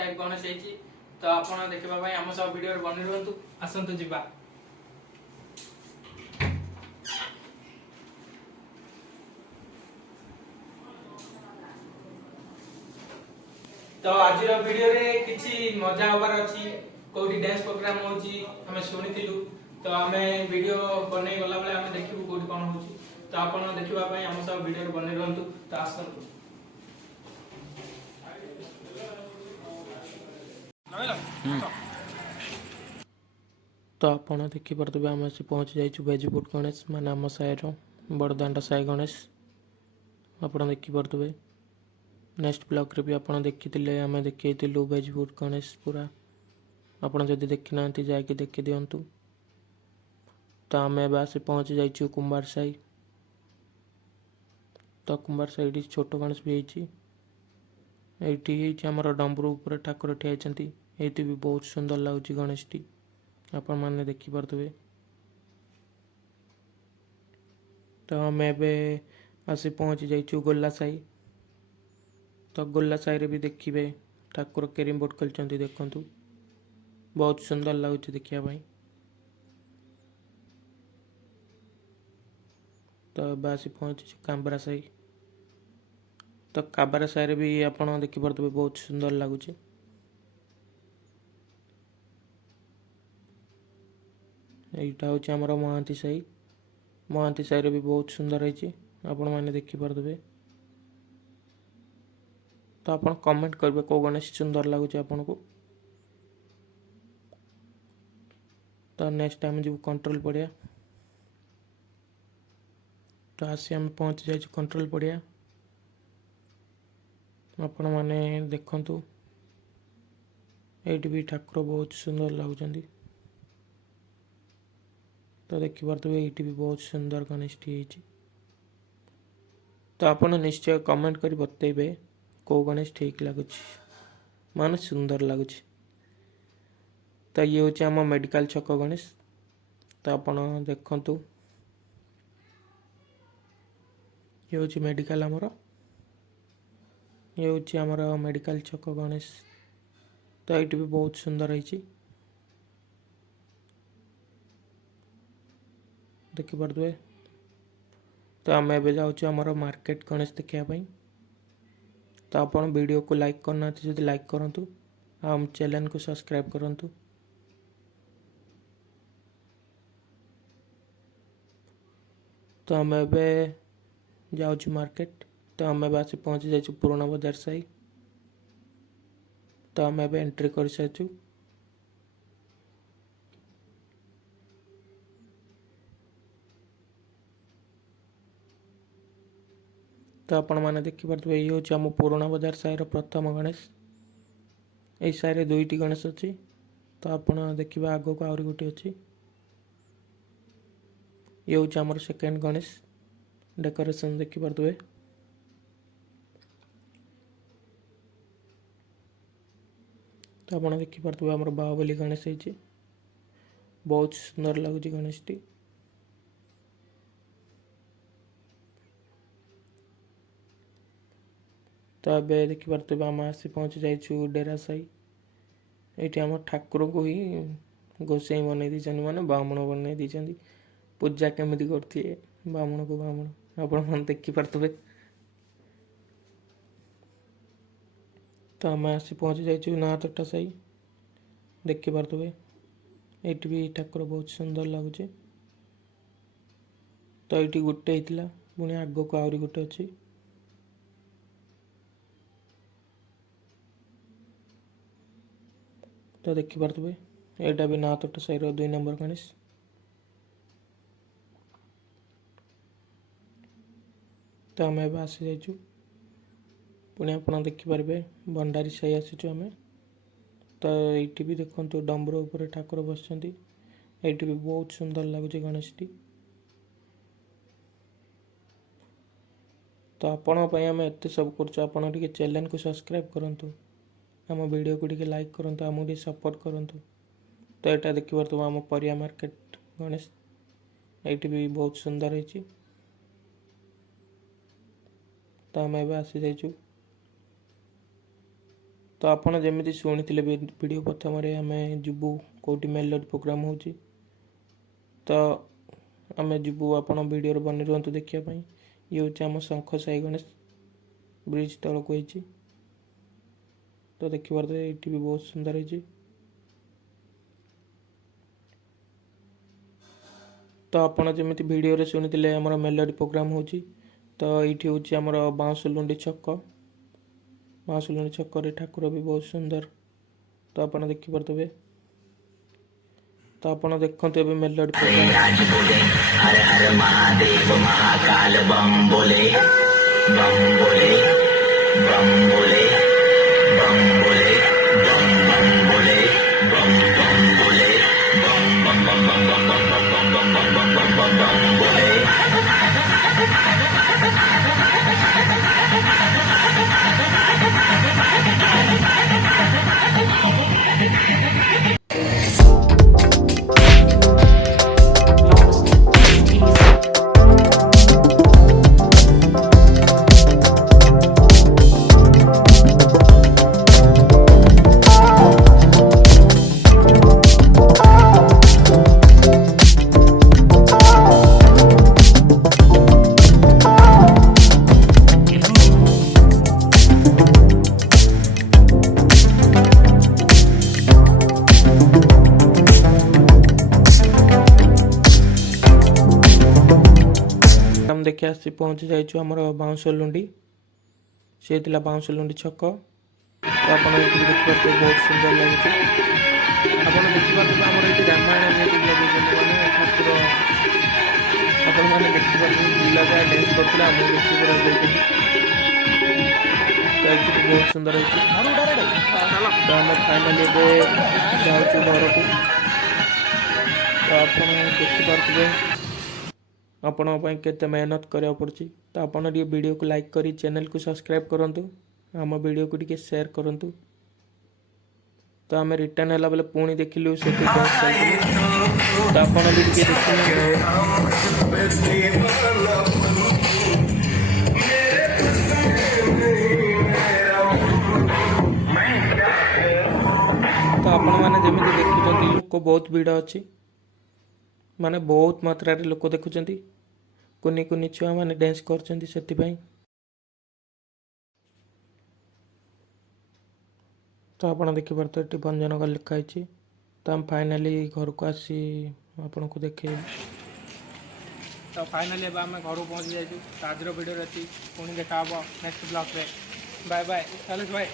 Type Ganesh होती। तो आपड़ देखा आम सब वीडियो बनी रुहतु आसतु जीवा। तो आज वीडियो रे किसी मजा हबार अच्छी कोठी डांस प्रोग्राम होची हमें सुनिथिलु। तो आमे वीडियो बनै गला बेले आमे देखिबु कोठी कोन होची। तो आपण देखिबा पई हम सब वीडियो रे बनै रहंतु। तो आसतु तो आपण देखि परतबे हम आसी पहुंच जाइछु भेजीपुट गणेश माने हम सायर बड़दांड साई गणेश। आपण देखि परतबे नेक्स्ट ब्लॉग रे भी आपण देखिथिले आमे देखैथिलु भेजीपुट गणेश पूरा। आपण जदि देखि नांती जाय कि देखि दियंतु। तो आमे बासे पहुंच जाइछु कुंभार साई। तो कुंभार साई छोटो गणेश भी होती एठी हमर डंबरू ऊपर ठाकुर ठिया होती। एठी भी बहुत सुंदर लागुची गणेश टी आपण माने देखि परतबे। तो आमे एबे आसी पहुंच जाइछु गोल्ला साई। तो गोल्ला साई रे भी देखिबे ठाकुर केरी बोट खेलचंती देखंतु बहुत सुंदर लागुची देखिया भाई। तो बासी पहुंच कांबरा साई। तो काबरा साई रे भी आपण देखि परतबे बहुत सुंदर लागुची। एटा होची हमर महांती साई। महांती साई रे भी बहुत सुंदर होईची आपण माने देखि परतबे। तो आपण कमेंट करबे को गणेश सुंदर लागुची आपण को। तो नेक्स्ट टाइम जो कंट्रोल पड़िया। तो आसी हम पहुंच जाइए कंट्रोल पड़िया। आपण माने देखंतु एठी भी ठाकुर बहुत सुंदर लागुचंदी। तो देखि परतबे एठी भी बहुत सुंदर गणेश टी होईची। तो आपण निश्चय कमेंट करी बतैबे को गणेश ठीक लागुची माने सुंदर लागुची। तो ये होची हम मेडिकल छक गणेश। तो आपण देखंतु ये होची मेडिकल हमर। ये होची हमर मेडिकल छक गणेश। तो एठी भी बहुत सुंदर होईची देखि परतबे। तो आम एबे जाउछु हमर मार्केट गणेश देखिया पई। तो आपण वीडियो को लाइक करना जदि लाइक करंतु हम चैनल को सब्सक्राइब करंतु। तो हम एबे जाउछु मार्केट। तो हम एबे आसी पहुंच जाइछु पुराना बाजार साई। तो हम एबे एंट्री कर साइछु। तो आपण माने देखि परतबे ये होची हम पुराना बाजार साई रो प्रथम गणेश। एई साई रे दुईटी गणेश अछि। तो आपण देखिबा आगो को आउरी गुटी अछि। ये होची हमर सेकंड गणेश डेकोरेशन देखि परतबे। तो आपण देखि परतबे हमर बाहुबली गणेश होईची बहुत सुंदर लागुची गणेश टी। तो अबे देखि परतबे हम आसी पहुंच जाइछु डेरा साई। एठी हम ठाकुर को ही गोसाई बनै दिछन माने ब्राह्मण बनै दिछन। पूजा केमिति करथिए ब्राह्मण को ब्राह्मण आपण मन देखि परतबे। तो हम आसी पहुंच जाइछु नाथटा साई देखि परतबे। एठी भी ठाकुर बहुत सुंदर लागुचे। तो एठी गुटे हितला पुणी आगो को आउरी गुटे अछि। तो देखि परतबे एटा भी नाथटा साई रो 2 नंबर गणेश। तो आम एबे आसी जाइछु पुणी आपण देखि परबे भंडारी साई आसीछु आमे। तो एठी भी देखंतु डंबरो ऊपर ठाकुर बसचंती। एठी भी बहुत सुंदर लागुची गणेश टी। तो आपण पई हम एते सब करछु आपण टिके चैनल को सब्सक्राइब करंतु। हम वीडियो को टिके लाइक करंतु हमु टिके सपोर्ट करंतु। तो एटा देखि परतबा हम परिया मार्केट गणेश। एठी भी बहुत सुंदर होईची। तो हम एबे आसी जाइछु तो आपण जमी शुणी वीडियो प्रथम आम जीवु कौटी मेलोडी प्रोग्राम हो तो आम जीवु आप वीडियो बनी रुहतु देखापी। ये हूँ आम शंख साई गणेश ब्रिज तल को तो देखिए ये भी बहुत सुंदर है। तो आपण जमी वीडियो शुणी आम मेलोडी प्रोग्राम हो तो ये हूँ आम बाँसलुंडी छक बाँसलुंडी छक ठाकुर भी बहुत सुंदर तो आप देखिपे। तो आप देखते ए मेलोडी प्रोग्राम हर हर महादेव महाकाल बम बोले बम बोले बम बोले बम बोले बम बम बोले बम बम बोले बम बम बम बम बम बम बम बम बम बम बम बम बम बोले। हम देखिए आसी पहुँची जाइए आम बाउंसलुंडी से बाउंसलुंडी छक तो आप देखिए बहुत सुंदर लगे आप देखिए आम ये रामायण म्यूजिक लगे मैंने ठाकुर आपने देखिए पिला जहाँ डांस करते आम देखिए तो ये बहुत सुंदर है। तो आम फाइनाली जाऊँ घर को तो आप देखिपे आपण केते मेहनत करा पड़ी। तो आप वीडियो को लाइक करी चैनल को सब्सक्राइब करंतु आम वीडियो को टिके शेयर करंतु। तो आम रिटर्न है बेले पुणी देखिलु से तो आप भी देखिए तो आपण मैंने जमी देखुं लोक बहुत भिड़ अच्छी माने बहुत मात्रा लोक देखुं कुनी कुनी छुआ मैंने डांस कर। तो आप देखिपारे ये भंजनगर लिखाई तो हम फाइनाली घर को आसी आपन को देखे। तो फाइनाली आम घर को पहुँची जाइए। आज वीडियो पुणी देखा नेक्स्ट ब्लॉग रे। Bye bye. चलो बाय।